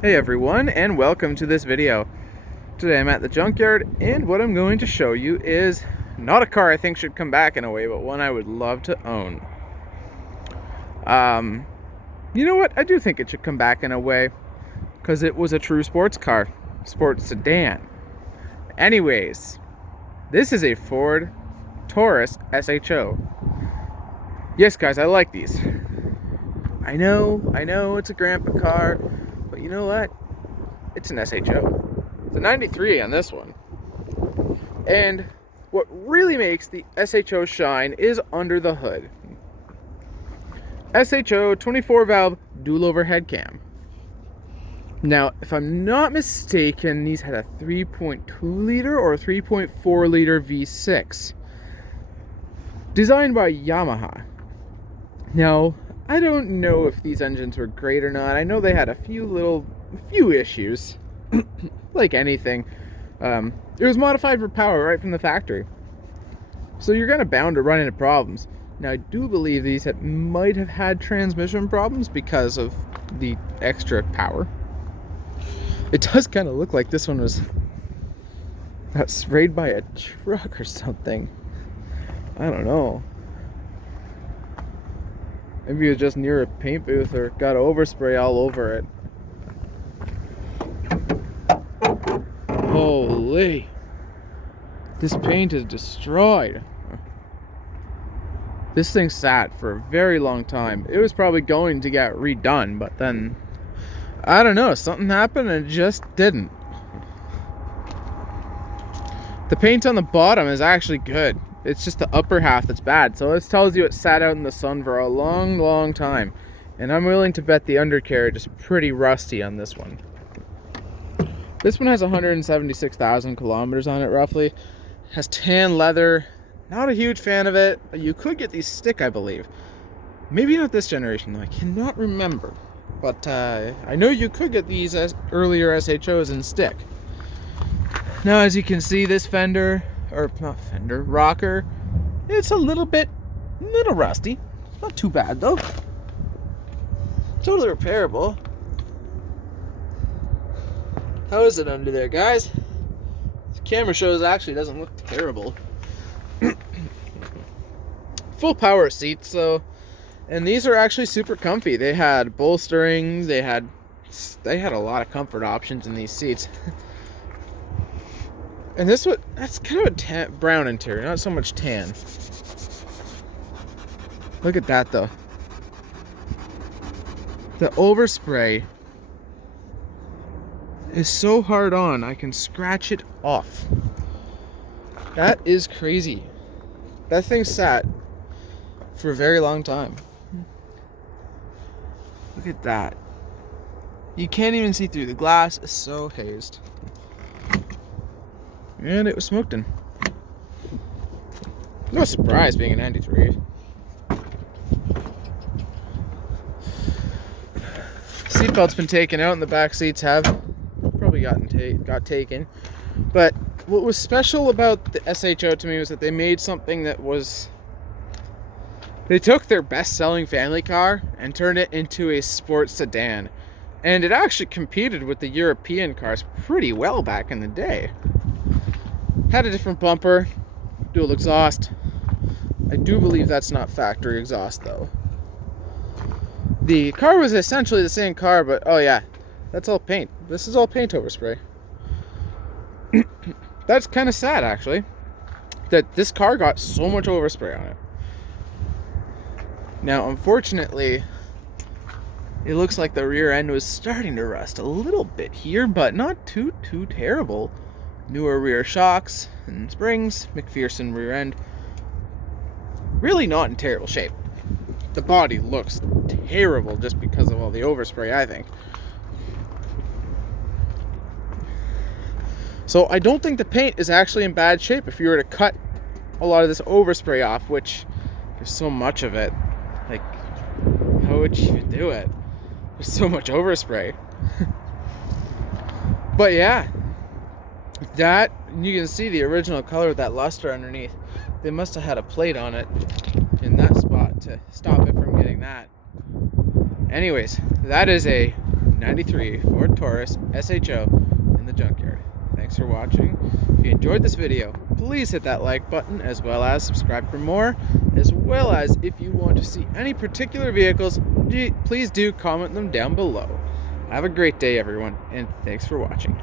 Hey everyone, and welcome to this video. Today I'm at the junkyard, and what I'm going to show you is not a car I think should come back in a way, but one I would love to own. You know what? I do think it should come back in a way, because it was a true sports car, sports sedan. Anyways, this is a Ford Taurus SHO. Yes, guys, I like these. I know, it's a grandpa car, but you know what? It's an SHO. It's a 93 on this one. And what really makes the SHO shine is under the hood. SHO 24 valve dual overhead cam. Now, if I'm not mistaken, these had a 3.2 liter or 3.4 liter V6. Designed by Yamaha. Now, I don't know if these engines were great or not. I know they had a few issues, like anything. It was modified for power right from the factory, so you're bound to run into problems. Now, I do believe these might have had transmission problems because of the extra power. It does kind of look like this one got sprayed by a truck or something. I don't know. Maybe it was just near a paint booth or got overspray all over it. Holy! This paint is destroyed. This thing sat for a very long time. It was probably going to get redone, but then, I don't know, something happened and it just didn't. The paint on the bottom is actually good. It's just the upper half that's bad. So this tells you it sat out in the sun for a long time. And I'm willing to bet the undercarriage is pretty rusty on this one. This one has 176,000 kilometers on it roughly. Has tan leather. Not a huge fan of it, but you could get these stick, I believe. Maybe not this generation though, I cannot remember. But I know you could get these earlier SHOs in stick. Now, as you can see, this rocker, it's a little rusty. Not too bad though. Totally repairable. How is it under there, guys? The camera shows actually doesn't look terrible. Full power seats though, and these are actually super comfy. They had bolsterings, they had a lot of comfort options in these seats. And that's kind of a brown interior, not so much tan. Look at that though. The overspray is so hard on, I can scratch it off. That is crazy. That thing sat for a very long time. Look at that. You can't even see through. The glass is so hazed. And it was smoked in. No surprise being a 93. Seatbelt's been taken out and the back seats have probably got taken. But what was special about the SHO to me was that they made something that was... They took their best-selling family car and turned it into a sports sedan. And it actually competed with the European cars pretty well back in the day. Had a different bumper, dual exhaust. I do believe that's not factory exhaust though. The car was essentially the same car, but oh yeah, that's all paint. This is all paint overspray. That's kind of sad actually, that this car got so much overspray on it. Now unfortunately, it looks like the rear end was starting to rust a little bit here, but not too terrible. Newer rear shocks and springs, McPherson rear end. Really not in terrible shape. The body looks terrible just because of all the overspray, I think. So I don't think the paint is actually in bad shape if you were to cut a lot of this overspray off, which there's so much of it. Like, how would you even do it? There's so much overspray. But yeah. That, you can see the original color with that luster underneath. They must have had a plate on it in that spot to stop it from getting that. Anyways, that is a 1993 Ford Taurus SHO in the junkyard. Thanks for watching. If you enjoyed this video, please hit that like button as well as subscribe for more, as well as if you want to see any particular vehicles, please do comment them down below. Have a great day everyone, and thanks for watching.